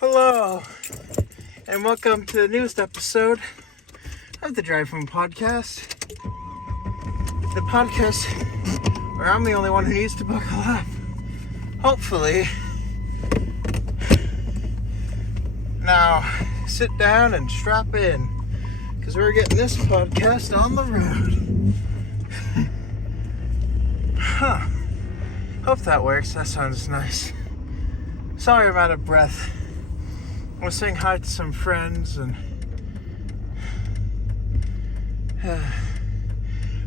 Hello, and welcome to the newest episode of the Drive Home Podcast. The podcast where I'm the only one who needs to buckle up. Hopefully. Now, sit down and strap in, because we're getting this podcast on the road. Hope that works. That sounds nice. Sorry I'm out of breath. I was saying hi to some friends, and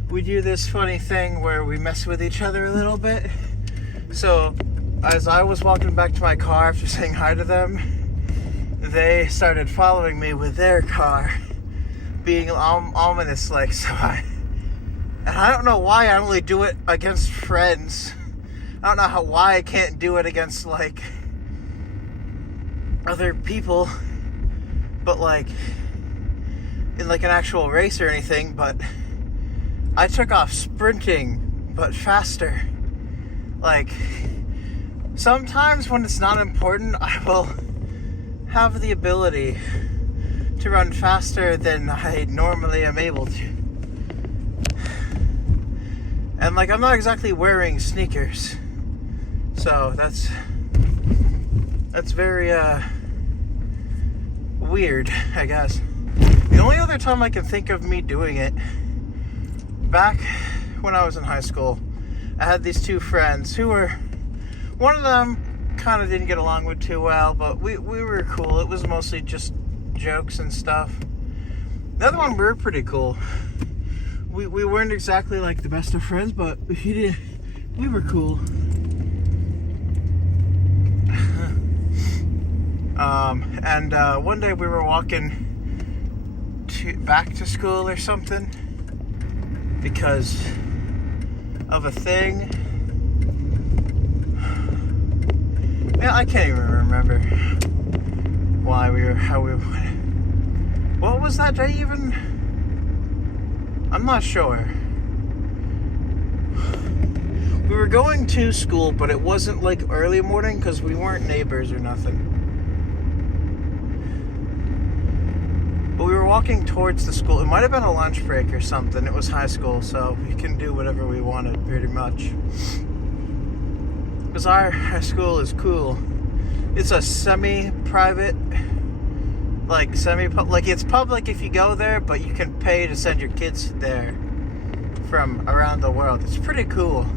we do this funny thing where we mess with each other a little bit. So, as I was walking back to my car after saying hi to them, they started following me with their car, being ominous like. And I don't know why I only do it against friends. I don't know why I can't do it against like other people, but like in like an actual race or anything. But I took off sprinting, but faster. Like, sometimes when it's not important, I will have the ability to run faster than I normally am able to. And like, I'm not exactly wearing sneakers, so that's very weird, I guess. The only other time I can think of me doing it, back when I was in high school, I had these two friends who were, one of them kind of didn't get along with too well, but we were cool. It was mostly just jokes and stuff. The other one, we were pretty cool. We weren't exactly like the best of friends, but we were cool. And one day we were walking back to school or something because of a thing. Yeah, I can't even remember how we went. What was that day even? I'm not sure. We were going to school, but it wasn't like early morning because we weren't neighbors or nothing. But we were walking towards the school. It might have been a lunch break or something. It was high school, so we can do whatever we wanted, pretty much. Because our high school is cool. It's a semi-private, like it's public if you go there, but you can pay to send your kids there from around the world. It's pretty cool.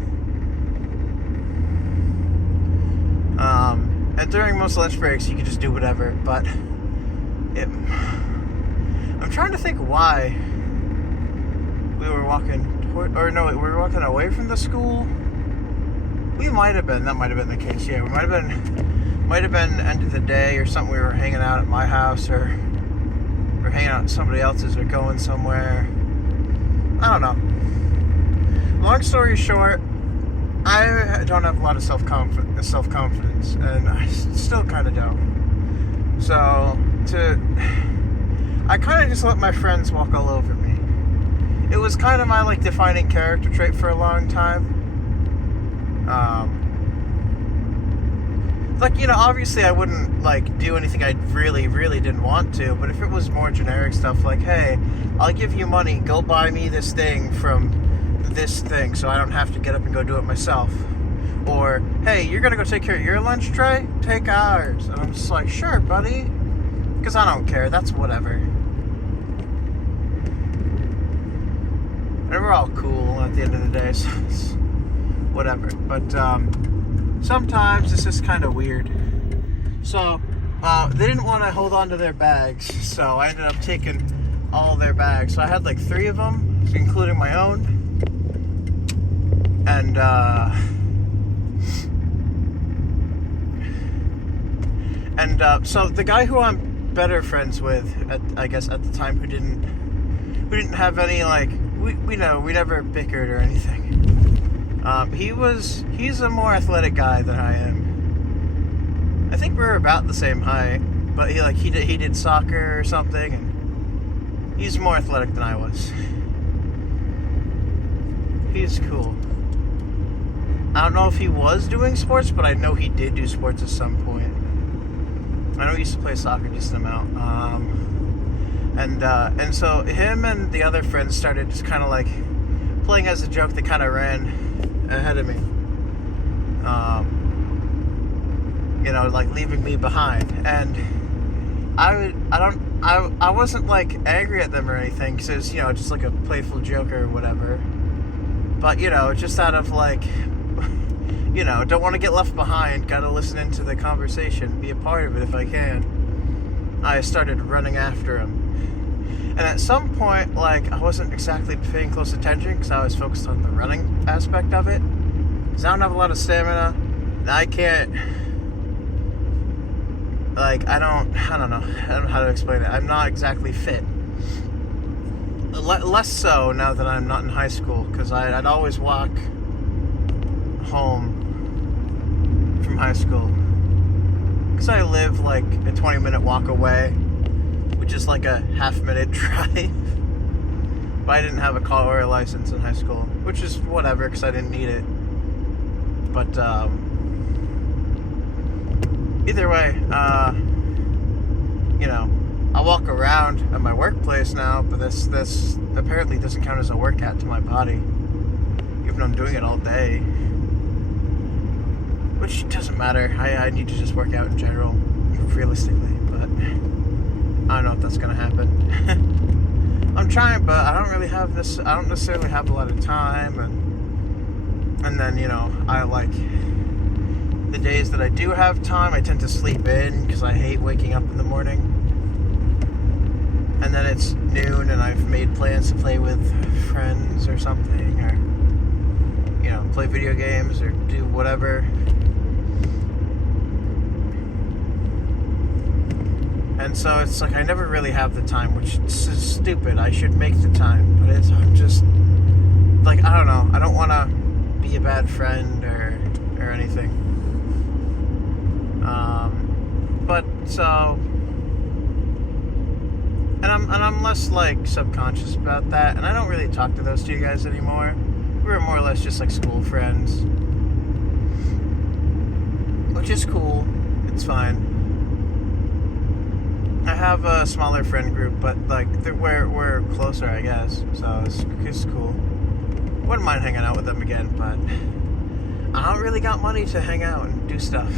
And during most lunch breaks, you can just do whatever, but I'm trying to think why we were walking we were walking away from the school. That might have been the case, yeah. We might have been end of the day or something. We were hanging out at my house, or we're hanging out at somebody else's, or going somewhere. I don't know. Long story short, I don't have a lot of self-confidence, and I still kind of don't. So, I kind of just let my friends walk all over me. It was kind of my, like, defining character trait for a long time. Like, you know, obviously I wouldn't, like, do anything I really, really didn't want to, but if it was more generic stuff like, hey, I'll give you money, go buy me this thing from this thing so I don't have to get up and go do it myself. Or, hey, you're gonna go take care of your lunch tray? Take ours. And I'm just like, sure, buddy. Because I don't care. That's whatever. And we're all cool at the end of the day, so it's whatever. But sometimes it's just kind of weird. So they didn't want to hold on to their bags, so I ended up taking all their bags. So I had like 3 of them, including my own. And so the guy who I'm better friends with, I guess at the time, who didn't have any, like, we never bickered or anything. He's a more athletic guy than I am. I think we're about the same height, but he did soccer or something, and he's more athletic than I was. He's cool. I don't know if he was doing sports, but I know he did do sports at some point. I know he used to play soccer a decent amount. And so him and the other friends started just kind of like playing as a joke. They kind of ran ahead of me. Like leaving me behind. And I wasn't like angry at them or anything, because it was, just like a playful joke or whatever. But, just out of like, don't want to get left behind, gotta listen into the conversation, be a part of it if I can. I started running after him. And at some point, like, I wasn't exactly paying close attention because I was focused on the running aspect of it. Because I don't have a lot of stamina, and I can't, like, I don't know how to explain it. I'm not exactly fit. Less so now that I'm not in high school, because I'd always walk home from high school. Because I live like a 20-minute walk away, which is like a half-minute drive. But I didn't have a car or a license in high school, which is whatever, because I didn't need it. But either way, I walk around at my workplace now, but this apparently doesn't count as a workout to my body, even though I'm doing it all day. Which doesn't matter. I need to just work out in general, realistically, but I don't know if that's gonna happen. I'm trying, but I don't really have this. I don't necessarily have a lot of time, and then I like the days that I do have time, I tend to sleep in because I hate waking up in the morning. And then it's noon, and I've made plans to play with friends or something, or play video games or do whatever. And so it's like I never really have the time, which is stupid. I should make the time, but I'm just like, I don't know. I don't want to be a bad friend or anything. But so, and I'm less like subconscious about that, and I don't really talk to those two guys anymore. We're more or less just like school friends, which is cool. It's fine. I have a smaller friend group, but like we're closer, I guess. So it's cool. Wouldn't mind hanging out with them again, but I don't really got money to hang out and do stuff.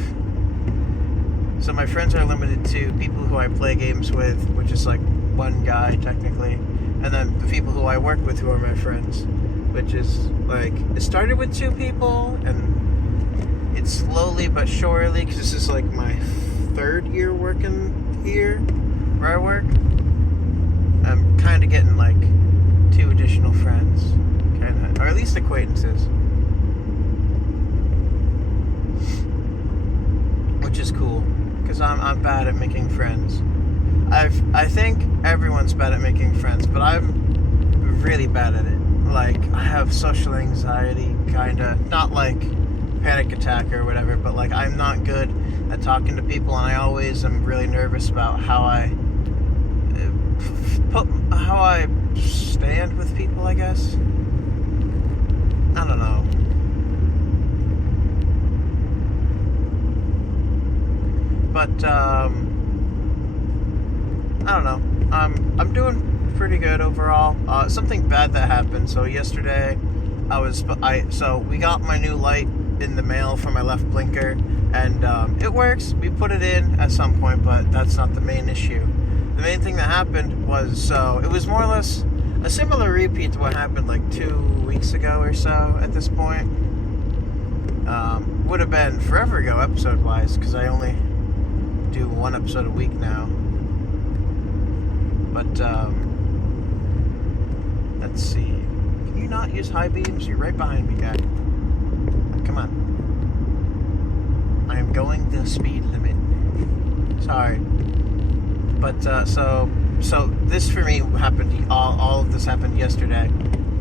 So my friends are limited to people who I play games with, which is like one guy technically, and then the people who I work with who are my friends, which is like, it started with 2 people, and it's slowly but surely, because this is like my 3rd year working here where I work, I'm kind of getting like 2 additional friends, kind of, or at least acquaintances, which is cool, because I'm bad at making friends. I think everyone's bad at making friends, but I'm really bad at it. Like, I have social anxiety, kinda, not like panic attack or whatever, but like I'm not good at talking to people, and I always am really nervous about how I stand with people, I guess. I don't know. But I don't know. I'm doing pretty good overall. Something bad that happened. So yesterday, so we got my new light in the mail for my left blinker, and it works. We put it in at some point, but that's not the main issue. The main thing that happened was, so it was more or less a similar repeat to what happened like 2 weeks ago or so at this point. Would have been forever ago episode-wise, because I only do 1 episode a week now. But let's see. Can you not use high beams? You're right behind me, guy. Come on. I am going the speed limit. Sorry. But so this for me happened. All of this happened yesterday,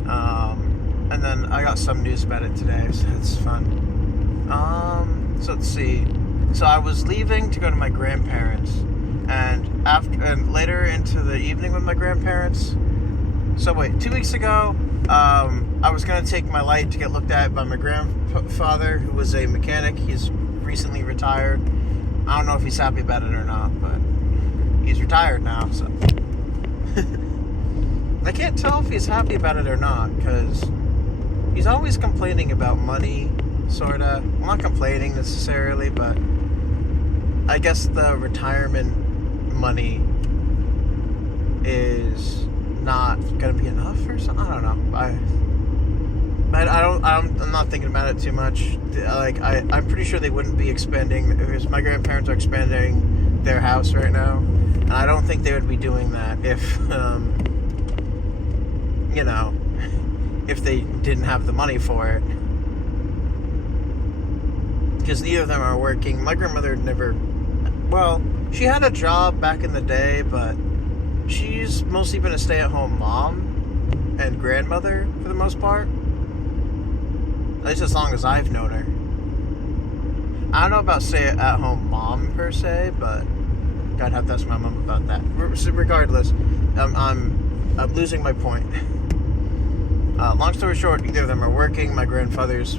and then I got some news about it today, so it's fun. So let's see. So I was leaving to go to my grandparents, and later into the evening with my grandparents. So wait, 2 weeks ago, I was gonna take my light to get looked at by my grandfather, who was a mechanic. He's recently retired, I don't know if he's happy about it or not, but he's retired now, so I can't tell if he's happy about it or not, because he's always complaining about money, sorta. Well, not complaining necessarily, but I guess the retirement money is not gonna be enough or something. I don't know. I'm not thinking about it too much. Like, I'm pretty sure they wouldn't be expanding, because my grandparents are expanding their house right now, and I don't think they would be doing that if, if they didn't have the money for it. Because neither of them are working. My grandmother never, well, she had a job back in the day, but she's mostly been a stay-at-home mom and grandmother for the most part. At least as long as I've known her. I don't know about stay-at-home mom per se, but gotta have to ask my mom about that. Regardless, I'm losing my point. Long story short, neither of them are working. My grandfather's,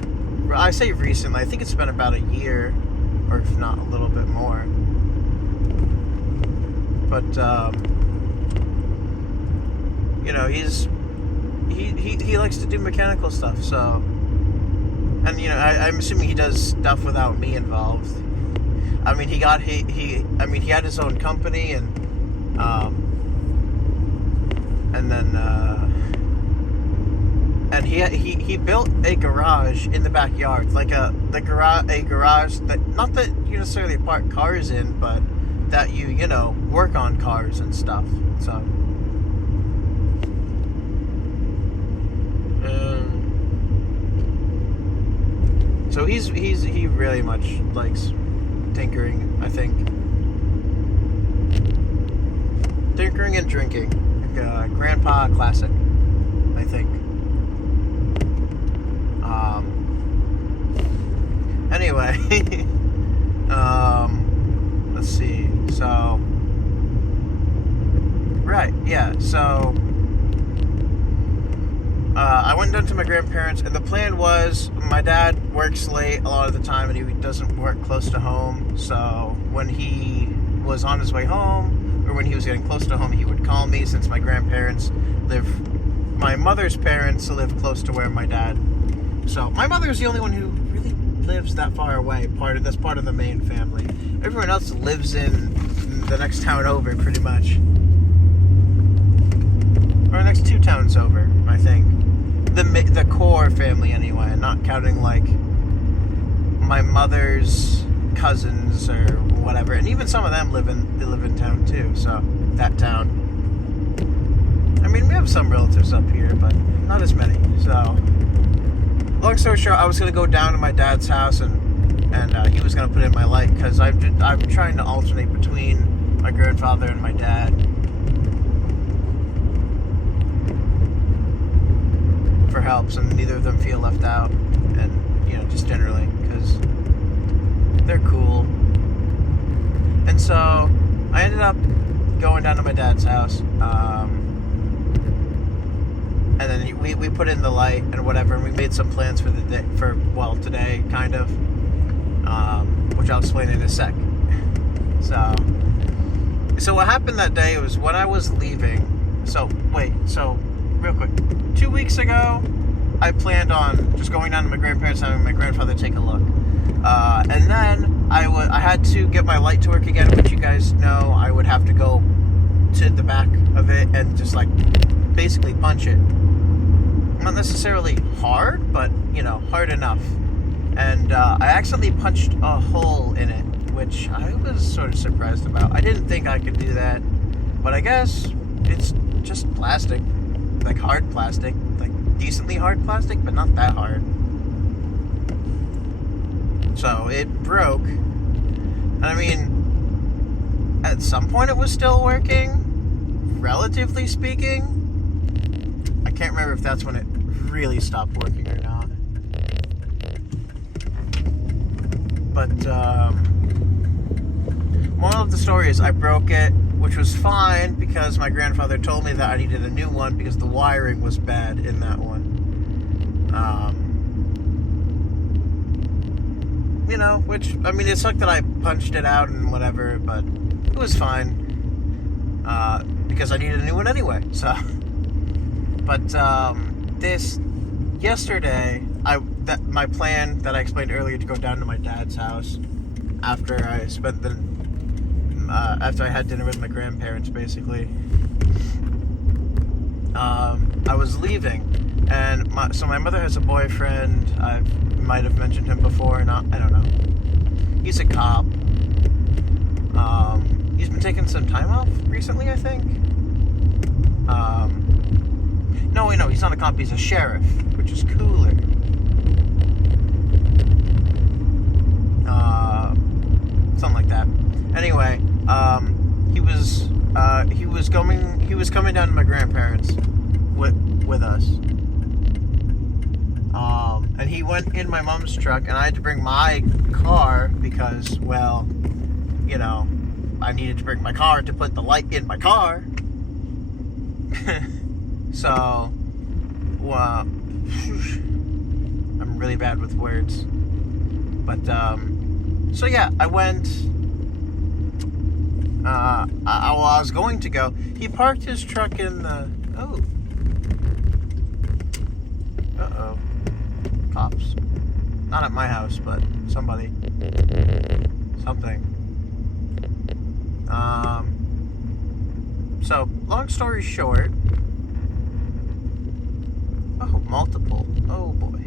I say recently, I think it's been about a year, or if not a little bit more. But he likes to do mechanical stuff, so. And, I'm assuming he does stuff without me involved. I mean, he had his own company, and he built a garage in the backyard, like a garage that, not that you necessarily park cars in, but that you work on cars and stuff. So he really much likes tinkering, I think. Tinkering and drinking. Like a grandpa classic, I think. Anyway. Let's see. So. Right, yeah, so. I went down to my grandparents, and the plan was, my dad works late a lot of the time, and he doesn't work close to home, so when he was on his way home, or when he was getting close to home, he would call me, since my mother's parents live close to where my dad, so my mother's the only one who really lives that far away, that's part of the main family. Everyone else lives in the next town over, pretty much. Or the next 2 towns over, I think. The core family, anyway, not counting, like, my mother's cousins or whatever. And even some of them live in town, too, so, that town. I mean, we have some relatives up here, but not as many, so. Long story short, I was going to go down to my dad's house, and he was going to put in my light, because I'm trying to alternate between my grandfather and my dad. For helps, and neither of them feel left out, and just generally, because they're cool. And so I ended up going down to my dad's house, and then we put in the light and whatever, and we made some plans for the day, today, kind of, which I'll explain in a sec. So what happened that day was, when I was leaving, so real quick, 2 weeks ago, I planned on just going down to my grandparents' and having my grandfather take a look. And then I had to get my light to work again, which you guys know I would have to go to the back of it and just, like, basically punch it. Not necessarily hard, but, hard enough. And I accidentally punched a hole in it, which I was sort of surprised about. I didn't think I could do that, but I guess it's just plastic. Like hard plastic, like decently hard plastic, but not that hard. So it broke. And I mean, at some point it was still working, relatively speaking. I can't remember if that's when it really stopped working or not. But, moral of the story is I broke it, which was fine, because my grandfather told me that I needed a new one because the wiring was bad in that one. you know, which, I mean, it sucked that I punched it out and whatever, but it was fine. Because I needed a new one anyway, so. But, yesterday, my plan that I explained earlier to go down to my dad's house after I after I had dinner with my grandparents, basically. I was leaving, and my mother has a boyfriend. I might have mentioned him before, I don't know. He's a cop. He's been taking some time off recently, I think. No, wait, no, he's not a cop, he's a sheriff, which is cooler. Something like that. Anyway, he was coming down to my grandparents with us. And he went in my mom's truck, and I had to bring my car because, well, you know, I needed to bring my car to put the light in my car. So, well, I'm really bad with words. But, so yeah, I went, I was going to go. He parked his truck in the, uh-oh, cops. Not at my house, but something. So, long story short, multiple, oh boy.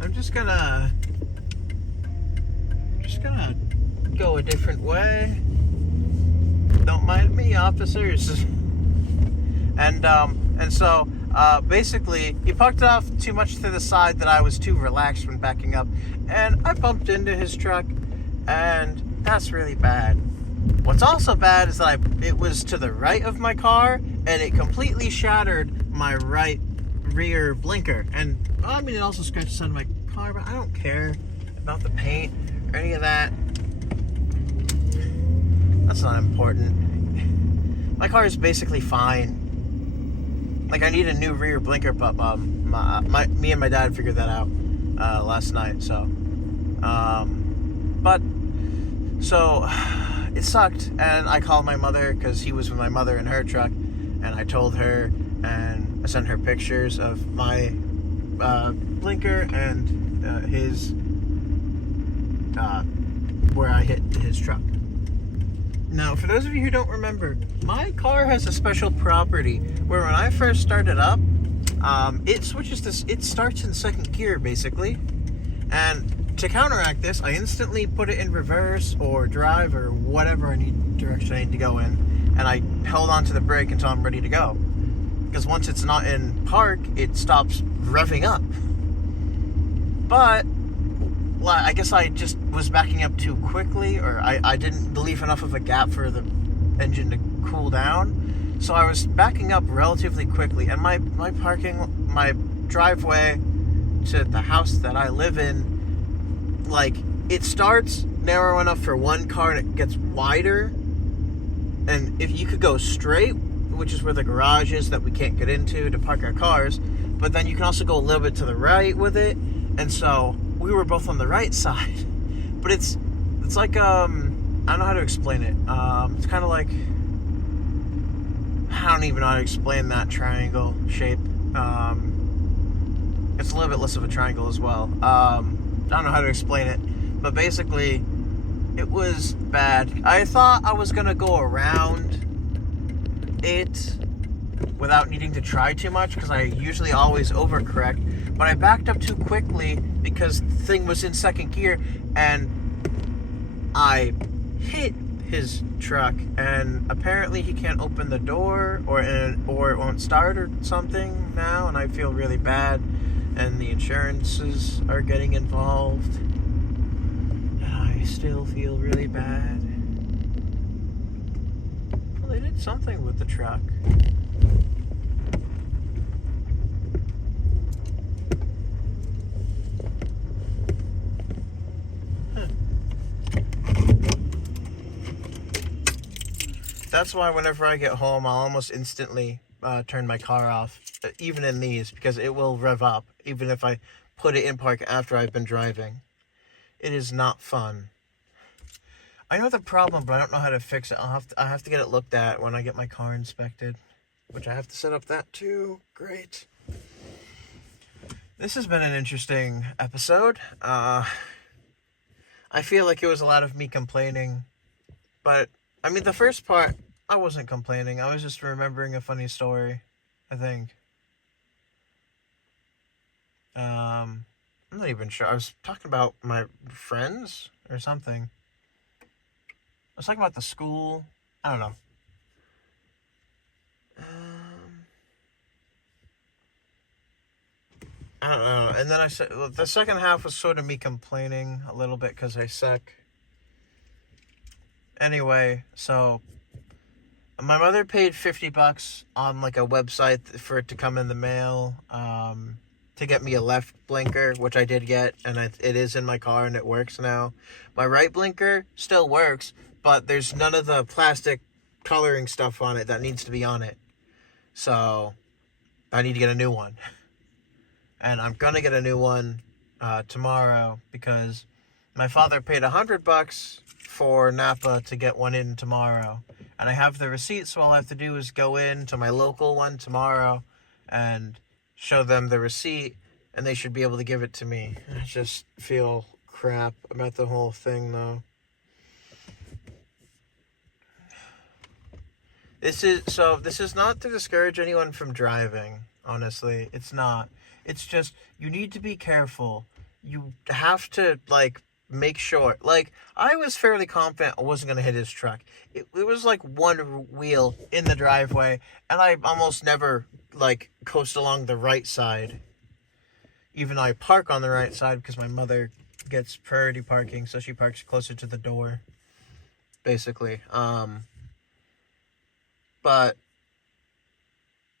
I'm just gonna go a different way. Don't mind me, officers. And so basically, he parked it off too much to the side that I was too relaxed when backing up, and I bumped into his truck, and that's really bad. What's also bad is that it was to the right of my car, and it completely shattered my right rear blinker. And I mean, it also scratched the side of my car, but I don't care about the paint or any of that. That's not important. My car is basically fine. Like, I need a new rear blinker, but me and my dad figured that out last night. So, so it sucked, and I called my mother because he was with my mother in her truck, and I told her, and I sent her pictures of my blinker and his where I hit his truck. Now, for those of you who don't remember, my car has a special property where when I first started up, it starts in second gear, basically. And to counteract this, I instantly put it in reverse or drive or whatever direction I need to go in. And I held onto the brake until I'm ready to go. Because once it's not in park, it stops revving up. But I guess I just was backing up too quickly, or I didn't leave enough of a gap for the engine to cool down. So I was backing up relatively quickly, and my driveway to the house that I live in, like, it starts narrow enough for one car and it gets wider. And if you could go straight, which is where the garage is that we can't get into to park our cars, but then you can also go a little bit to the right with it. And so we were both on the right side, but it's like, I don't know how to explain it. It's kind of like, I don't even know how to explain that triangle shape. It's a little bit less of a triangle as well. I don't know how to explain it, but basically, it was bad. I thought I was gonna go around it without needing to try too much, because I usually always overcorrect, but I backed up too quickly because the thing was in second gear, and I hit his truck, and apparently he can't open the door, or it won't start or something now, and I feel really bad, and the insurances are getting involved, and I still feel really bad. Well, they did something with the truck. That's why whenever I get home, I'll almost instantly turn my car off, even in these, because it will rev up, even if I put it in park after I've been driving. It is not fun. I know the problem, but I don't know how to fix it. I have to get it looked at when I get my car inspected, which I have to set up that too. Great. This has been an interesting episode. I feel like it was a lot of me complaining, but I mean, the first part, I wasn't complaining. I was just remembering a funny story, I think. I'm not even sure. I was talking about my friends or something. I was talking about the school. I don't know. I don't know. And then I said the second half was sort of me complaining a little bit because I suck. Anyway, so my mother paid $50 on like a website for it to come in the mail, to get me a left blinker, which I did get, and it is in my car and it works now. My right blinker still works, but there's none of the plastic coloring stuff on it that needs to be on it. So I need to get a new one. And I'm gonna get a new one tomorrow because my father paid $100 for Napa to get one in tomorrow, and I have the receipt. So all I have to do is go in to my local one tomorrow and show them the receipt, and they should be able to give it to me. I just feel crap about the whole thing, though. This is not to discourage anyone from driving. Honestly, it's not. It's just, you need to be careful. You have to, like, make sure. Like, I was fairly confident I wasn't going to hit his truck. It was, like, one wheel in the driveway, and I almost never, like, coast along the right side. Even though I park on the right side because my mother gets priority parking, so she parks closer to the door, basically. But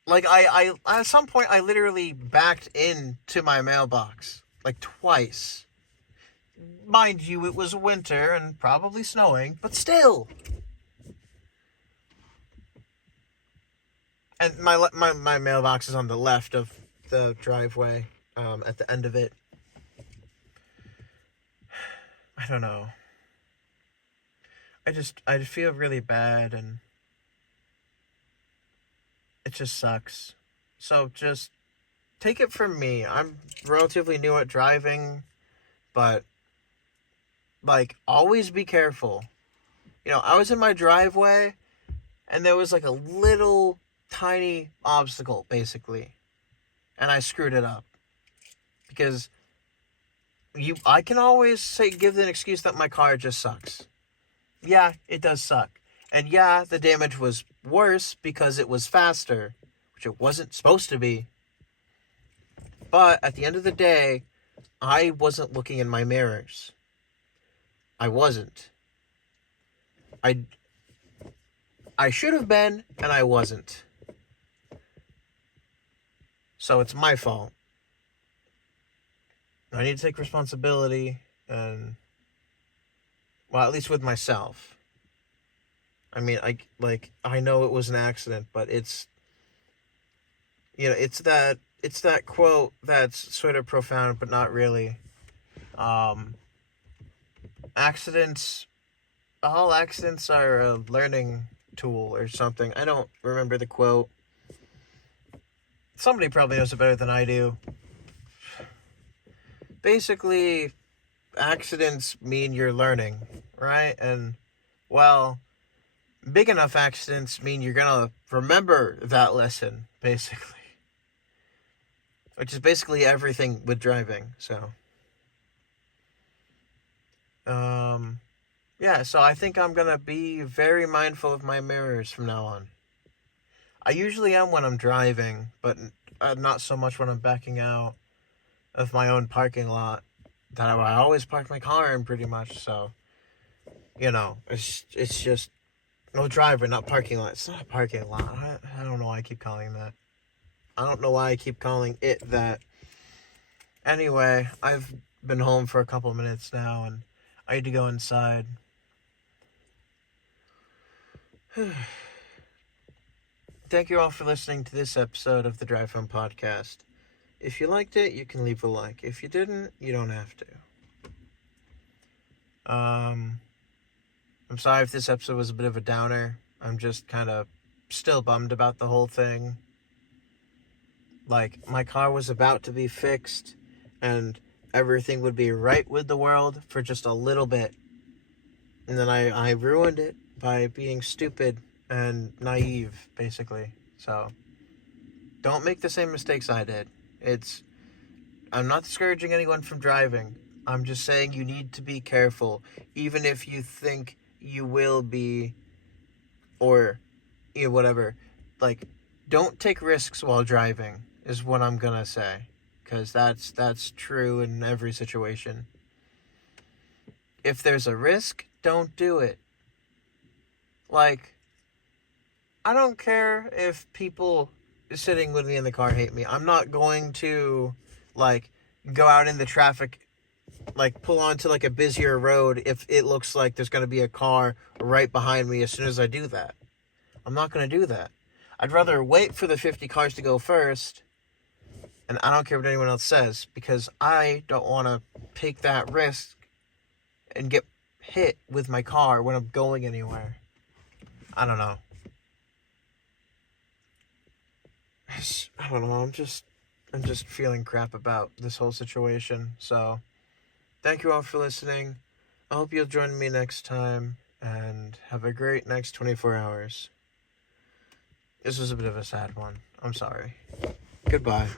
like, I at some point, I literally backed into my mailbox, like, twice. Mind you, it was winter and probably snowing, but still. And my mailbox is on the left of the driveway, at the end of it. I don't know. I feel really bad, and it just sucks. So just take it from me. I'm relatively new at driving, but, like, always be careful. You know, I was in my driveway, and there was, like, a little tiny obstacle, basically, and I screwed it up. Because I can always give an excuse that my car just sucks. Yeah, it does suck. And yeah, the damage was worse because it was faster, which it wasn't supposed to be. But at the end of the day, I wasn't looking in my mirrors. I wasn't. I should have been, and I wasn't. So it's my fault. I need to take responsibility, and, well, at least with myself. I mean, I know it was an accident, but it's, you know, it's that quote that's sort of profound, but not really. Accidents, all accidents are a learning tool or something. I don't remember the quote. Somebody probably knows it better than I do. Basically, accidents mean you're learning, right? And, well, big enough accidents mean you're gonna remember that lesson, basically. Which is basically everything with driving, so. Yeah, so I think I'm gonna be very mindful of my mirrors from now on. I usually am when I'm driving, but not so much when I'm backing out of my own parking lot that I always park my car in, pretty much. So, you know, it's just no driver, not parking lot. It's not a parking lot. I don't know why I keep calling that. I don't know why I keep calling it that. Anyway, I've been home for a couple minutes now, and I need to go inside. Thank you all for listening to this episode of the Drive Home Podcast. If you liked it, you can leave a like. If you didn't, you don't have to. I'm sorry if this episode was a bit of a downer. I'm just kind of still bummed about the whole thing. Like, my car was about to be fixed, and everything would be right with the world for just a little bit. And then I ruined it by being stupid and naive, basically. So, don't make the same mistakes I did. I'm not discouraging anyone from driving. I'm just saying you need to be careful, even if you think you will be, or, whatever. Like, don't take risks while driving, is what I'm gonna say. Because that's true in every situation. If there's a risk, don't do it. Like, I don't care if people sitting with me in the car hate me. I'm not going to, go out in the traffic, pull onto, a busier road if it looks like there's going to be a car right behind me as soon as I do that. I'm not going to do that. I'd rather wait for the 50 cars to go first, and I don't care what anyone else says, because I don't want to take that risk and get hit with my car when I'm going anywhere. I don't know. I don't know. I'm just feeling crap about this whole situation. So, thank you all for listening. I hope you'll join me next time, and have a great next 24 hours. This was a bit of a sad one. I'm sorry. Goodbye.